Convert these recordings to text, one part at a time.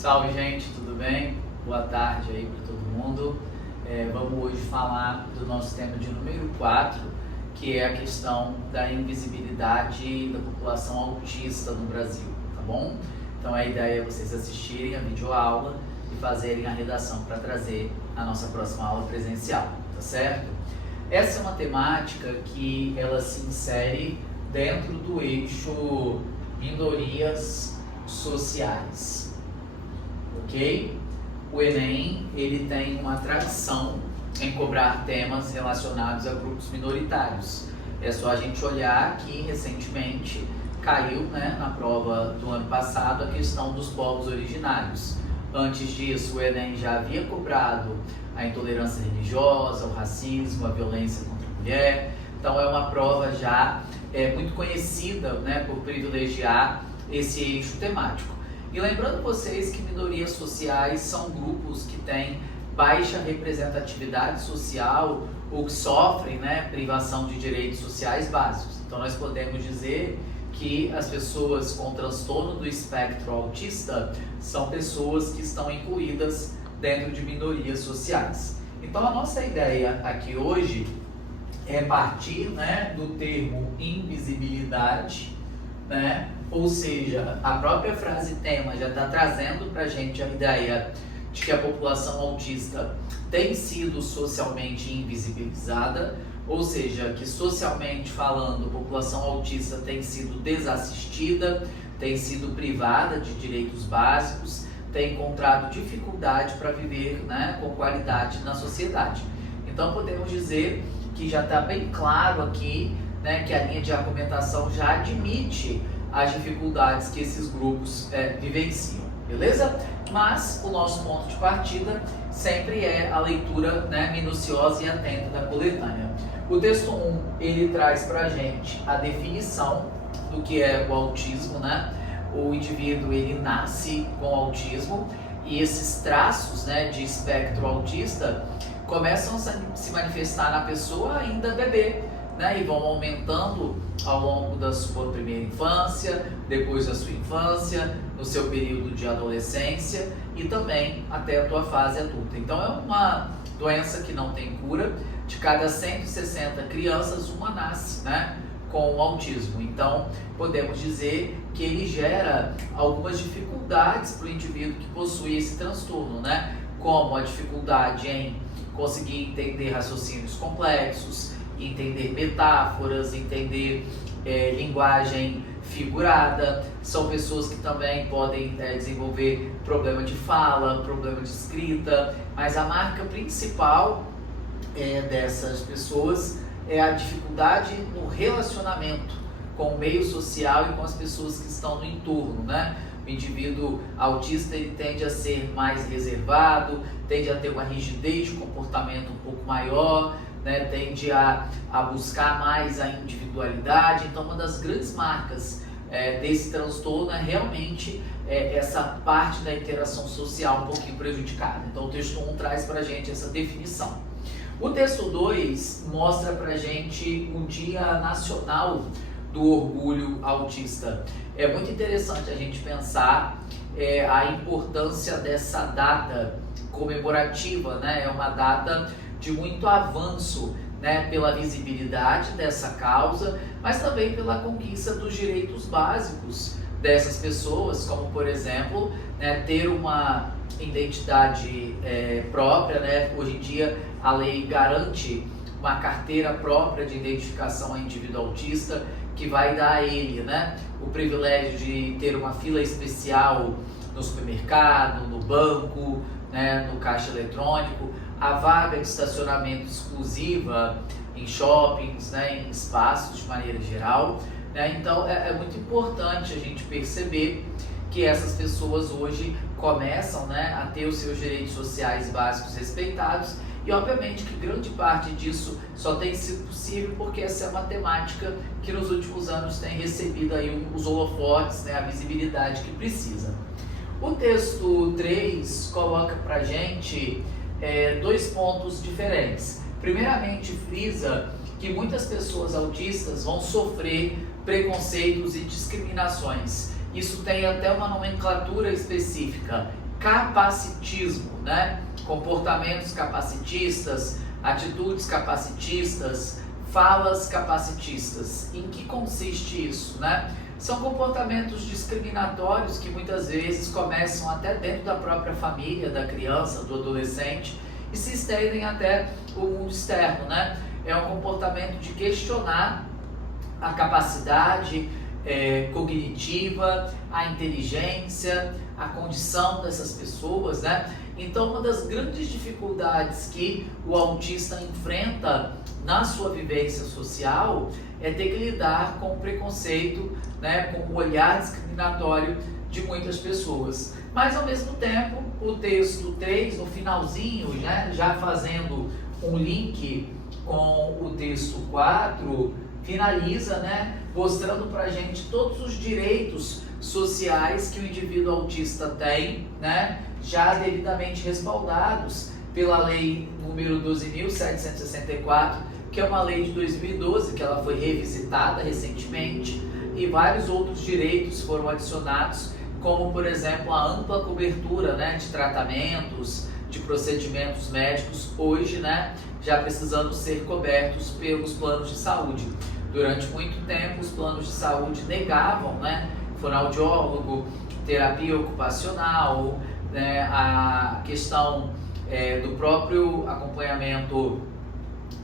Salve, gente, tudo bem? Boa tarde aí para todo mundo. Vamos hoje falar do nosso tema de número 4, que é a questão da invisibilidade da população autista no Brasil, tá bom? Então a ideia é vocês assistirem a videoaula e fazerem a redação para trazer a nossa próxima aula presencial, tá certo? Essa é uma temática que ela se insere dentro do eixo minorias sociais. Ok? O Enem, ele tem uma tradição em cobrar temas relacionados a grupos minoritários. É só a gente olhar que recentemente caiu, na prova do ano passado, a questão dos povos originários. Antes disso, o Enem já havia cobrado a intolerância religiosa, o racismo, a violência contra a mulher. Então é uma prova já muito conhecida, por privilegiar esse eixo temático. E lembrando vocês que minorias sociais são grupos que têm baixa representatividade social ou que sofrem privação de direitos sociais básicos. Então nós podemos dizer que as pessoas com transtorno do espectro autista são pessoas que estão incluídas dentro de minorias sociais. Então a nossa ideia aqui hoje é partir do termo invisibilidade, ou seja, a própria frase tema já está trazendo para a gente a ideia de que a população autista tem sido socialmente invisibilizada, ou seja, que socialmente falando, a população autista tem sido desassistida, tem sido privada de direitos básicos, tem encontrado dificuldade para viver com qualidade na sociedade. Então podemos dizer que já está bem claro aqui que a linha de argumentação já admite as dificuldades que esses grupos vivenciam, beleza? Mas o nosso ponto de partida sempre é a leitura minuciosa e atenta da coletânea. O texto 1, ele traz para a gente a definição do que é o autismo, O indivíduo, ele nasce com autismo e esses traços de espectro autista começam a se manifestar na pessoa ainda bebê, e vão aumentando ao longo da sua primeira infância, depois da sua infância, no seu período de adolescência e também até a tua fase adulta. Então é uma doença que não tem cura. De cada 160 crianças, uma nasce com o autismo. Então podemos dizer que ele gera algumas dificuldades para o indivíduo que possui esse transtorno, como a dificuldade em conseguir entender raciocínios complexos, entender metáforas, entender linguagem figurada. São pessoas que também podem desenvolver problema de fala, problema de escrita, mas a marca principal dessas pessoas é a dificuldade no relacionamento com o meio social e com as pessoas que estão no entorno, O indivíduo autista, ele tende a ser mais reservado, tende a ter uma rigidez de comportamento um pouco maior, tende a buscar mais a individualidade. Então uma das grandes marcas desse transtorno é realmente essa parte da interação social um pouquinho prejudicada. Então o texto 1 traz para a gente essa definição. O texto 2 mostra para a gente o Dia Nacional do Orgulho Autista. É muito interessante a gente pensar a importância dessa data comemorativa, É uma data de muito avanço, pela visibilidade dessa causa, mas também pela conquista dos direitos básicos dessas pessoas, como por exemplo, ter uma identidade própria, Hoje em dia a lei garante uma carteira própria de identificação a indivíduo autista, que vai dar a ele, o privilégio de ter uma fila especial no supermercado, no banco, no caixa eletrônico, a vaga de estacionamento exclusiva em shoppings, em espaços de maneira geral, Então é muito importante a gente perceber que essas pessoas hoje começam a ter os seus direitos sociais básicos respeitados. E obviamente que grande parte disso só tem sido possível porque essa é uma temática que nos últimos anos tem recebido aí os holofotes, a visibilidade que precisa. O texto 3 coloca pra gente dois pontos diferentes. Primeiramente, frisa que muitas pessoas autistas vão sofrer preconceitos e discriminações. Isso tem até uma nomenclatura específica, capacitismo, né? Comportamentos capacitistas, atitudes capacitistas, falas capacitistas. Em que consiste isso, né? São comportamentos discriminatórios que muitas vezes começam até dentro da própria família, da criança, do adolescente, e se estendem até o mundo externo, né? É um comportamento de questionar a capacidade cognitiva, a inteligência, a condição dessas pessoas, né? Então, uma das grandes dificuldades que o autista enfrenta na sua vivência social é ter que lidar com o preconceito, né, com o olhar discriminatório de muitas pessoas. Mas, ao mesmo tempo, o texto 3, no finalzinho, né, já fazendo um link com o texto 4, finaliza, né, mostrando para a gente todos os direitos sociais que o indivíduo autista tem, né, já devidamente respaldados pela lei número 12.764, que é uma lei de 2012, que ela foi revisitada recentemente, e vários outros direitos foram adicionados, como, por exemplo, a ampla cobertura, né, de tratamentos, de procedimentos médicos, hoje, né, já precisando ser cobertos pelos planos de saúde. Durante muito tempo, os planos de saúde negavam, né, fonoaudiólogo, terapia ocupacional, né, a questão do próprio acompanhamento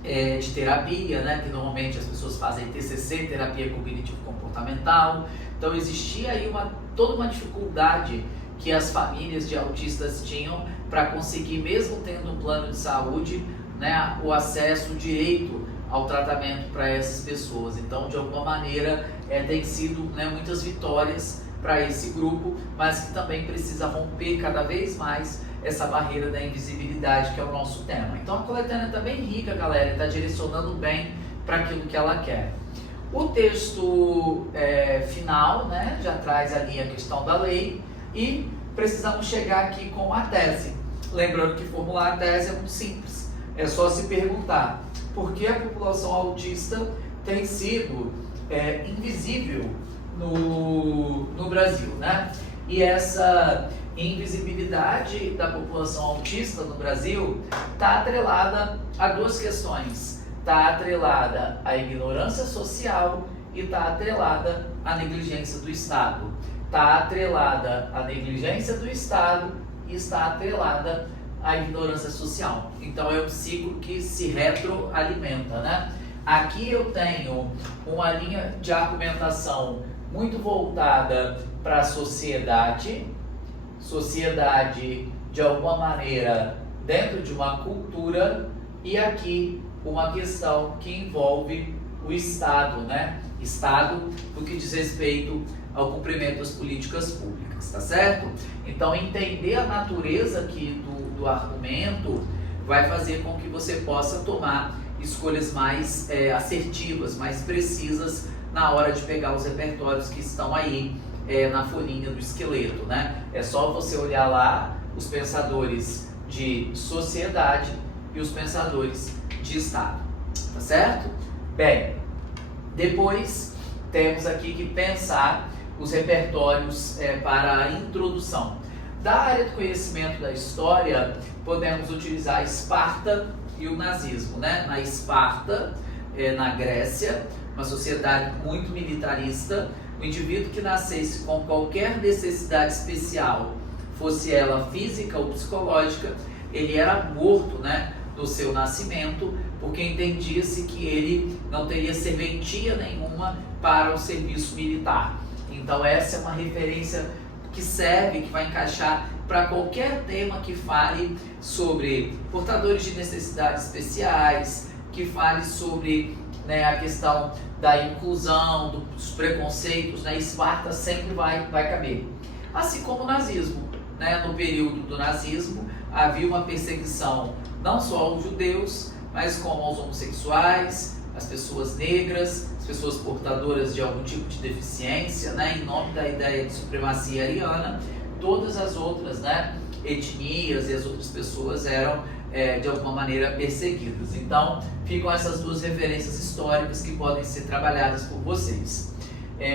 de terapia, né, que normalmente as pessoas fazem TCC, terapia cognitivo-comportamental. Então existia aí toda uma dificuldade que as famílias de autistas tinham para conseguir, mesmo tendo um plano de saúde, né, o acesso, o direito ao tratamento para essas pessoas. Então, de alguma maneira, tem sido, né, muitas vitórias para esse grupo, mas que também precisa romper cada vez mais essa barreira da invisibilidade, que é o nosso tema. Então, a coletânea está bem rica, galera, está direcionando bem para aquilo que ela quer. O texto final, né, já traz ali a questão da lei, e precisamos chegar aqui com a tese. Lembrando que formular a tese é muito simples, é só se perguntar por que a população autista tem sido invisível no Brasil, né? E essa invisibilidade da população autista no Brasil está atrelada a duas questões. Está atrelada à ignorância social e está atrelada à negligência do Estado. Está atrelada à negligência do Estado e está atrelada à ignorância social. Então é um ciclo que se retroalimenta, né? Aqui eu tenho uma linha de argumentação muito voltada para a sociedade de alguma maneira dentro de uma cultura, e aqui uma questão que envolve o Estado, né? Estado no que diz respeito ao cumprimento das políticas públicas, tá certo? Então, entender a natureza aqui do argumento vai fazer com que você possa tomar escolhas mais assertivas, mais precisas na hora de pegar os repertórios que estão aí na folhinha do esqueleto, né? É só você olhar lá os pensadores de sociedade e os pensadores de Estado, tá certo? Bem, depois temos aqui que pensar os repertórios para a introdução. Da área do conhecimento da história, podemos utilizar Esparta e o nazismo, né? Na Esparta, na Grécia, uma sociedade muito militarista, o indivíduo que nascesse com qualquer necessidade especial, fosse ela física ou psicológica, ele era morto, né, no seu nascimento, porque entendia-se que ele não teria serventia nenhuma para o serviço militar. Então essa é uma referência que serve, que vai encaixar para qualquer tema que fale sobre portadores de necessidades especiais, que fale sobre, né, a questão da inclusão, dos preconceitos, né? Esparta sempre vai caber. Assim como o nazismo, né? No período do nazismo havia uma perseguição não só aos judeus, mas como aos homossexuais, as pessoas negras, as pessoas portadoras de algum tipo de deficiência, né? Em nome da ideia de supremacia ariana, todas as outras, né, etnias e as outras pessoas eram de alguma maneira perseguidas. Então ficam essas duas referências históricas que podem ser trabalhadas por vocês.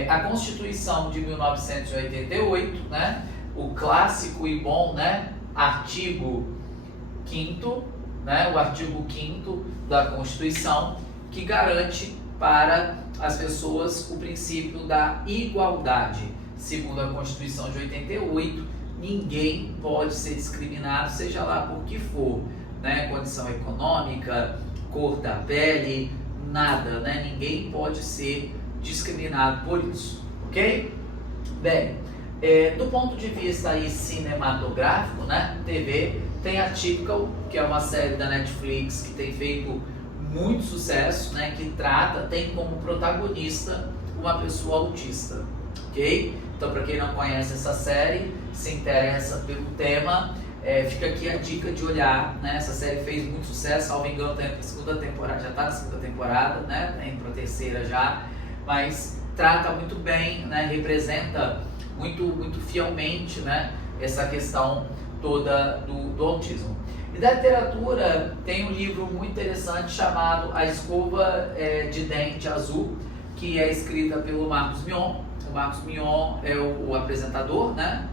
A Constituição de 1988, né, o clássico e bom, né, artigo 5º, né, o artigo 5º da Constituição, que garante para as pessoas o princípio da igualdade. Segundo a Constituição de 88, ninguém pode ser discriminado, seja lá por que for, né, condição econômica, cor da pele, nada, né, ninguém pode ser discriminado por isso, ok? Bem, do ponto de vista aí cinematográfico, né, TV, tem a Atypical, que é uma série da Netflix que tem feito muito sucesso, né, que tem como protagonista uma pessoa autista, ok? Então, para quem não conhece essa série, se interessa pelo tema, fica aqui a dica de olhar, né? Essa série fez muito sucesso, salvo engano, tem a segunda temporada, já está na segunda temporada, né? Tá indo para a terceira já, mas trata muito bem, né? Representa muito fielmente, né, essa questão toda do autismo. E da literatura tem um livro muito interessante chamado A Escova de Dente Azul, que é escrita pelo Marcos Mion. O Marcos Mion é o apresentador, né,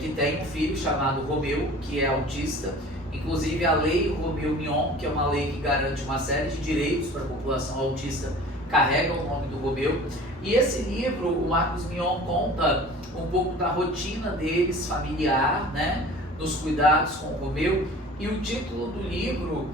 que tem um filho chamado Romeu, que é autista. Inclusive a lei Romeu Mion, que é uma lei que garante uma série de direitos para a população autista, carrega o nome do Romeu. E esse livro, o Marcos Mion conta um pouco da rotina deles, familiar, né, dos cuidados com o Romeu. E o título do livro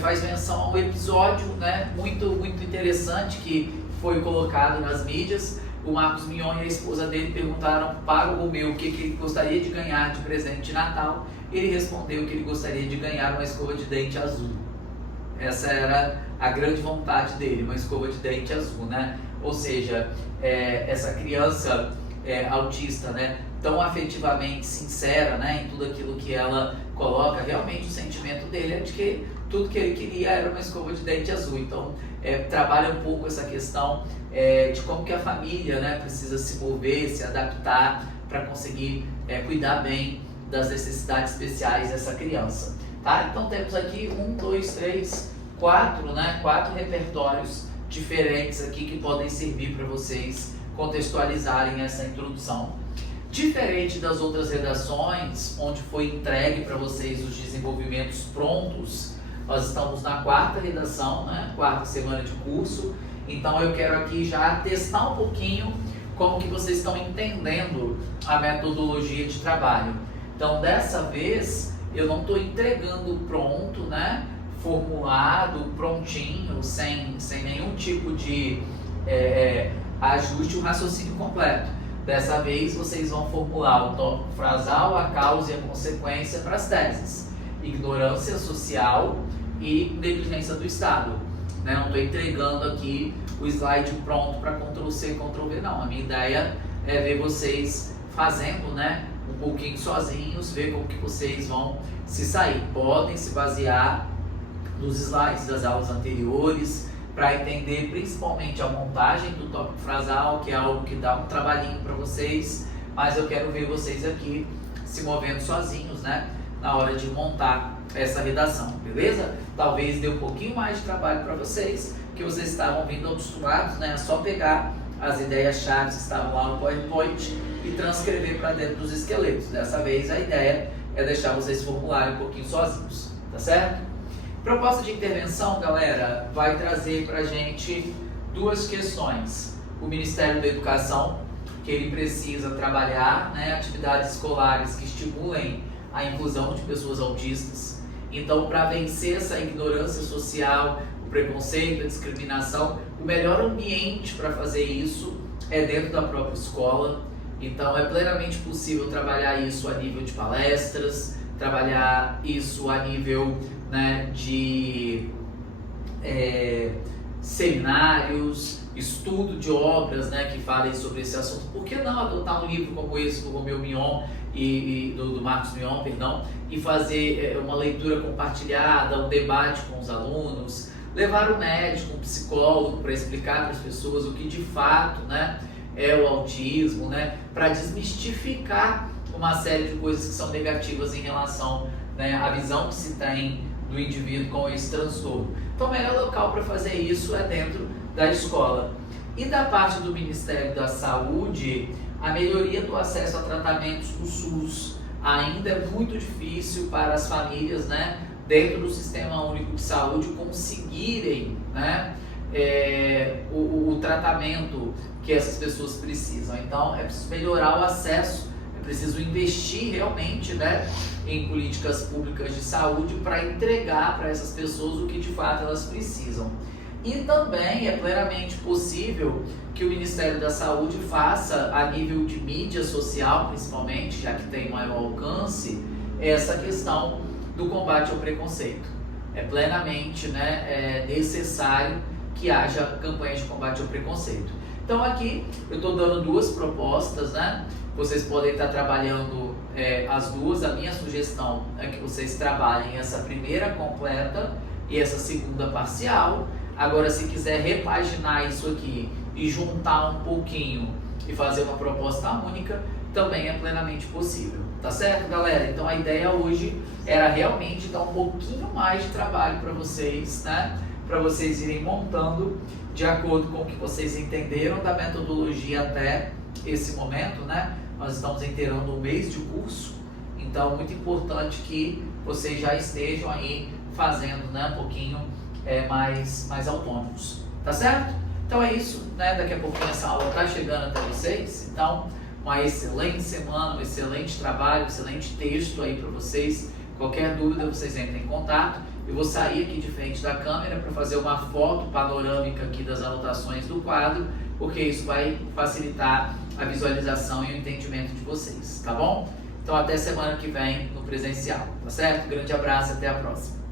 faz menção a um episódio, né, muito interessante que foi colocado nas mídias. O Marcos Mion e a esposa dele perguntaram para o Romeu o que ele gostaria de ganhar de presente de Natal. Ele respondeu que ele gostaria de ganhar uma escova de dente azul. Essa era a grande vontade dele, uma escova de dente azul, né? Ou seja, essa criança autista, né, tão afetivamente sincera, né, em tudo aquilo que ela coloca, realmente o sentimento dele é de que tudo que ele queria era uma escova de dente azul. Então, trabalha um pouco essa questão de como que a família, né, precisa se mover, se adaptar para conseguir cuidar bem das necessidades especiais dessa criança. Tá? Então temos aqui 1, 2, 3, 4, né, 4 repertórios diferentes aqui que podem servir para vocês contextualizarem essa introdução. Diferente das outras redações, onde foi entregue para vocês os desenvolvimentos prontos, nós estamos na 4ª redação, né, 4ª semana de curso. Então eu quero aqui já testar um pouquinho como que vocês estão entendendo a metodologia de trabalho. Então dessa vez eu não estou entregando pronto, né, formulado, prontinho, sem nenhum tipo de ajuste, o raciocínio completo. Dessa vez vocês vão formular o tópico frasal, a causa e a consequência para as teses. Ignorância social e negligência do Estado. Né? Não estou entregando aqui o slide pronto para Ctrl+C, Ctrl+V, não. A minha ideia é ver vocês fazendo, né, um pouquinho sozinhos, ver como que vocês vão se sair. Podem se basear nos slides das aulas anteriores para entender principalmente a montagem do tópico frasal, que é algo que dá um trabalhinho para vocês, mas eu quero ver vocês aqui se movendo sozinhos, né, na hora de montar essa redação, beleza? Talvez dê um pouquinho mais de trabalho para vocês, que vocês estavam vindo acostumados, né, a só pegar as ideias-chave que estavam lá no PowerPoint e transcrever para dentro dos esqueletos. Dessa vez a ideia é deixar vocês formularem um pouquinho sozinhos, tá certo? Proposta de intervenção, galera, vai trazer para a gente 2 questões. O Ministério da Educação, que ele precisa trabalhar, né, atividades escolares que estimulem a inclusão de pessoas autistas. Então, para vencer essa ignorância social, o preconceito, a discriminação, o melhor ambiente para fazer isso é dentro da própria escola. Então, é plenamente possível trabalhar isso a nível de palestras, trabalhar isso a nível, né, de seminários, estudo de obras, né, que falem sobre esse assunto. Por que não adotar um livro como esse do Romeu Mion do Marcos Mion, perdão, e fazer uma leitura compartilhada, um debate com os alunos, levar um médico, um psicólogo para explicar para as pessoas o que de fato, né, é o autismo, né, para desmistificar uma série de coisas que são negativas em relação, né, à visão que se tem do indivíduo com esse transtorno. Então o melhor local para fazer isso é dentro da escola. E da parte do Ministério da Saúde, a melhoria do acesso a tratamentos do SUS. Ainda é muito difícil para as famílias, né, dentro do Sistema Único de Saúde conseguirem, né, o tratamento que essas pessoas precisam. Então é preciso melhorar o acesso, é preciso investir realmente, né, em políticas públicas de saúde para entregar para essas pessoas o que de fato elas precisam. E também é plenamente possível que o Ministério da Saúde faça, a nível de mídia social principalmente, já que tem maior alcance, essa questão do combate ao preconceito. É plenamente, né, necessário que haja campanha de combate ao preconceito. Então aqui eu estou dando duas propostas, né? Vocês podem estar trabalhando as duas. A minha sugestão é que vocês trabalhem essa primeira completa e essa segunda parcial. Agora, se quiser repaginar isso aqui e juntar um pouquinho e fazer uma proposta única, também é plenamente possível. Tá certo, galera? Então a ideia hoje era realmente dar um pouquinho mais de trabalho para vocês, né? Para vocês irem montando de acordo com o que vocês entenderam da metodologia até esse momento, né? Nós estamos inteirando um mês de curso, então muito importante que vocês já estejam aí fazendo, né, um pouquinho mais autônomos, tá certo? Então é isso, né? Daqui a pouquinho essa aula tá chegando até vocês, então uma excelente semana, um excelente trabalho, um excelente texto aí para vocês. Qualquer dúvida vocês entrem em contato. Eu vou sair aqui de frente da câmera para fazer uma foto panorâmica aqui das anotações do quadro, porque isso vai facilitar a visualização e o entendimento de vocês, tá bom? Então até semana que vem no presencial, tá certo? Grande abraço e até a próxima.